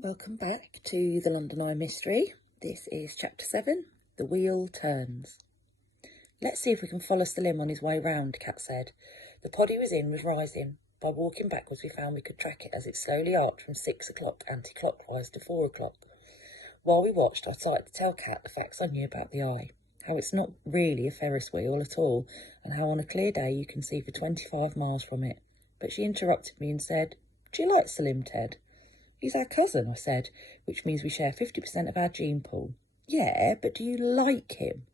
Welcome back to the London Eye Mystery. This is Chapter 7, The Wheel Turns. Let's see if we can follow Salim on his way round, Kat said. The pod he was in was rising. By walking backwards we found we could track it as it slowly arced from 6 o'clock anti-clockwise to 4 o'clock. While we watched, I started to tell Kat the facts I knew about the eye, how it's not really a Ferris wheel at all, and how on a clear day you can see for 25 miles from it. But she interrupted me and said, "Do you like Salim, Ted?" "He's our cousin," I said, "which means we share 50% of our gene pool." "Yeah, but do you like him?"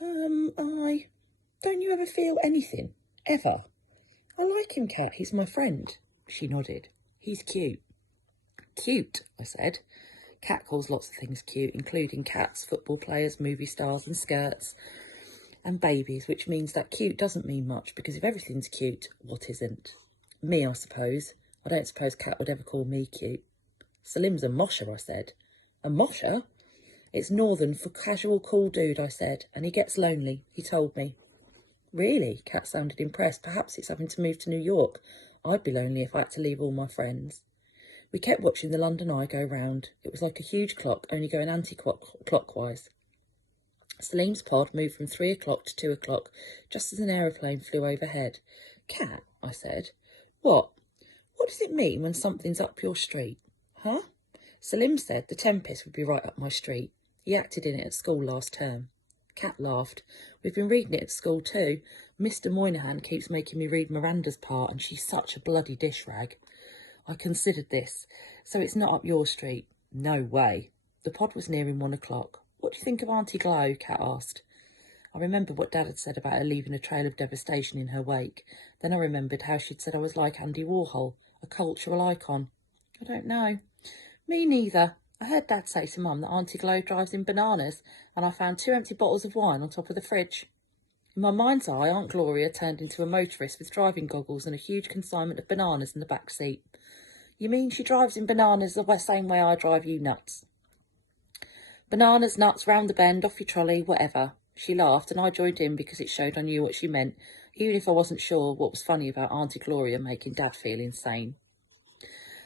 Don't you ever feel anything? Ever?" "I like him, Kat. He's my friend." She nodded. "He's cute." "Cute," I said. Kat calls lots of things cute, including cats, football players, movie stars and skirts and babies, which means that cute doesn't mean much, because if everything's cute, what isn't? Me, I suppose. I don't suppose Kat would ever call me cute. "Salim's a mosher," I said. "A mosher?" "It's northern for casual cool dude," I said, "and he gets lonely, he told me." "Really?" Kat sounded impressed. "Perhaps it's having to move to New York. I'd be lonely if I had to leave all my friends." We kept watching the London Eye go round. It was like a huge clock, only going anti-clockwise. Salim's pod moved from 3 o'clock to 2 o'clock, just as an aeroplane flew overhead. "Kat," I said. "What? What does it mean when something's up your street?" "Huh?" "Salim said The Tempest would be right up my street. He acted in it at school last term." Kat laughed. "We've been reading it at school too. Mr. Moynihan keeps making me read Miranda's part, and she's such a bloody dish rag." I considered this. "So it's not up your street?" "No way." The pod was nearing 1 o'clock. "What do you think of Auntie Glo?" Kat asked. I remembered what Dad had said about her leaving a trail of devastation in her wake. Then I remembered how she'd said I was like Andy Warhol, a cultural icon. "I don't know." "Me neither. I heard Dad say to Mum that Auntie Glo drives in bananas, and I found 2 empty bottles of wine on top of the fridge." In my mind's eye, Aunt Gloria turned into a motorist with driving goggles and a huge consignment of bananas in the back seat. "You mean she drives in bananas the same way I drive you nuts?" "Bananas, nuts, round the bend, off your trolley, whatever." She laughed, and I joined in because it showed I knew what she meant, even if I wasn't sure what was funny about Auntie Gloria making Dad feel insane.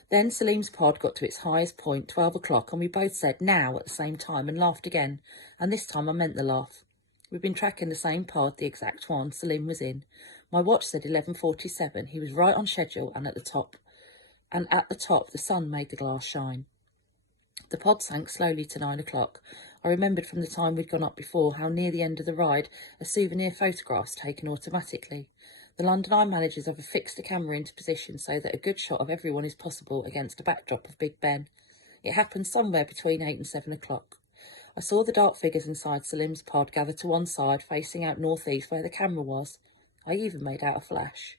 Then Salim's pod got to its highest point, 12 o'clock, and we both said "now" at the same time and laughed again, and this time I meant the laugh. We'd been tracking the same pod, the exact one Salim was in. My watch said 11:47. He was right on schedule, and at the top the sun made the glass shine. The pod sank slowly to 9 o'clock. I remembered from the time we'd gone up before how near the end of the ride a souvenir photograph's taken automatically. The London Eye managers have affixed a camera into position so that a good shot of everyone is possible against a backdrop of Big Ben. It happened somewhere between 8 and 7 o'clock. I saw the dark figures inside Salim's pod gather to one side, facing out northeast where the camera was. I even made out a flash.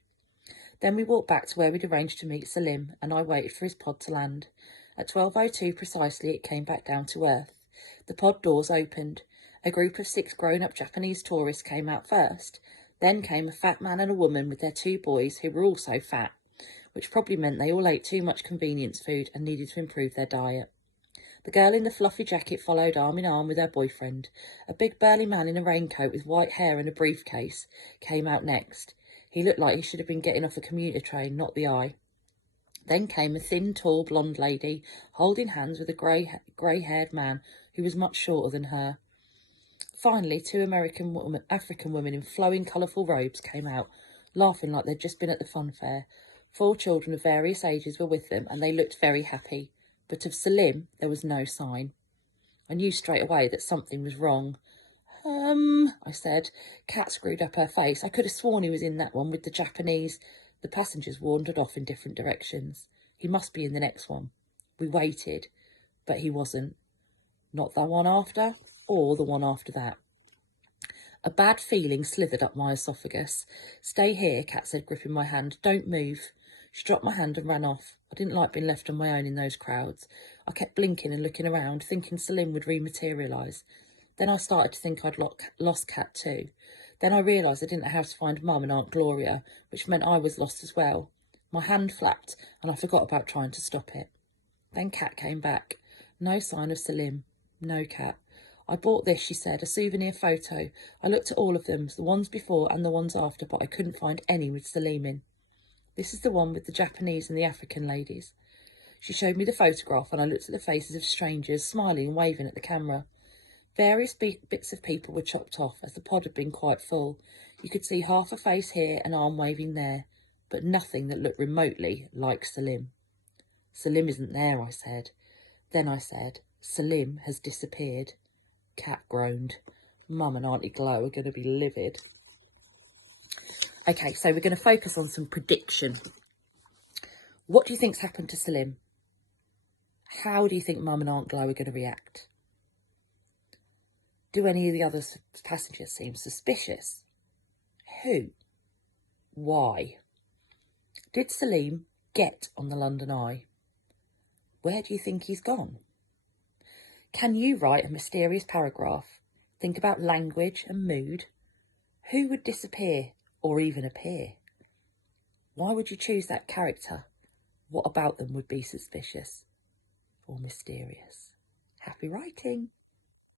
Then we walked back to where we'd arranged to meet Salim, and I waited for his pod to land. At 12:02 precisely, it came back down to earth. The pod doors opened. A group of 6 grown-up Japanese tourists came out first. Then came a fat man and a woman with their 2 boys, who were also fat, which probably meant they all ate too much convenience food and needed to improve their diet. The girl in the fluffy jacket followed arm in arm with her boyfriend. A big burly man in a raincoat with white hair and a briefcase came out next. He looked like he should have been getting off a commuter train, not the Eye. Then came a thin, tall, blonde lady, holding hands with a grey-haired man who was much shorter than her. Finally, 2 African women in flowing, colourful robes came out, laughing like they'd just been at the fun fair. 4 children of various ages were with them, and they looked very happy. But of Salim, there was no sign. I knew straight away that something was wrong. I said. Kat screwed up her face. "I could have sworn he was in that one with the Japanese." The passengers wandered off in different directions. "He must be in the next one." We waited, but he wasn't. Not the one after, or the one after that. A bad feeling slithered up my esophagus. "Stay here," Kat said, gripping my hand. "Don't move." She dropped my hand and ran off. I didn't like being left on my own in those crowds. I kept blinking and looking around, thinking Salim would rematerialise. Then I started to think I'd lost Kat too. Then I realised I didn't know how to find Mum and Aunt Gloria, which meant I was lost as well. My hand flapped, and I forgot about trying to stop it. Then Kat came back. No sign of Salim. No Kat. "I bought this," she said, "a souvenir photo. I looked at all of them, the ones before and the ones after, but I couldn't find any with Salim in. This is the one with the Japanese and the African ladies." She showed me the photograph and I looked at the faces of strangers smiling and waving at the camera. Various bits of people were chopped off as the pod had been quite full. You could see half a face here, an arm waving there, but nothing that looked remotely like Salim. Salim isn't there, I said. Then I said, Salim has disappeared. Kat groaned. Mum and Auntie Glow are going to be livid. Okay, so we're going to focus on some prediction. What do you think's happened to Salim? How do you think Mum and Aunt Glow are going to react? Do any of the other passengers seem suspicious? Who? Why? Did Salim get on the London Eye? Where do you think he's gone? Can you write a mysterious paragraph? Think about language and mood. Who would disappear or even appear? Why would you choose that character? What about them would be suspicious or mysterious? Happy writing!